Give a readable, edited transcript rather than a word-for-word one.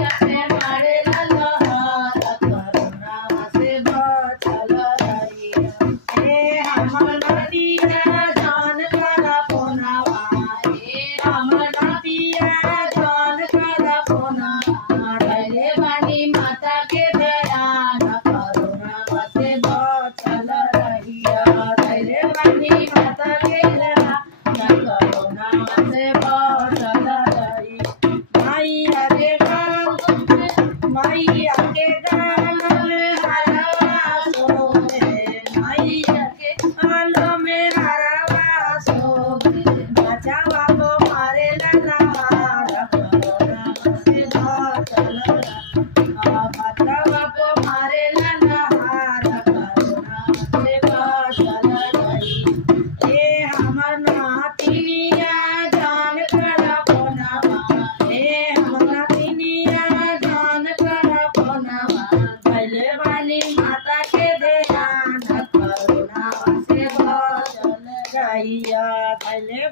मारे ललहार करुणा से बचल रहिया हे हमर नदिया जान करा पोनावा हे हमर नदिया जान करा पोनावा डले बानी माता के दयान करुणा से बचल रहिया डले बानी माता के दयान करुणा से बचल रही माइया के मैया के गाल में हरवा सोहे मैया के गाल में हरवा सोहे बचावा को मारे ललहार करुणा से बचल बचावा को मारे ललहार करुणा से बचल रही हे हमर नातिनिया जान करा पोनावा हे हमर नातिनिया जान करा पोनावा धैले बानी माता के ध्यान करुणा से बचल रहिया धैले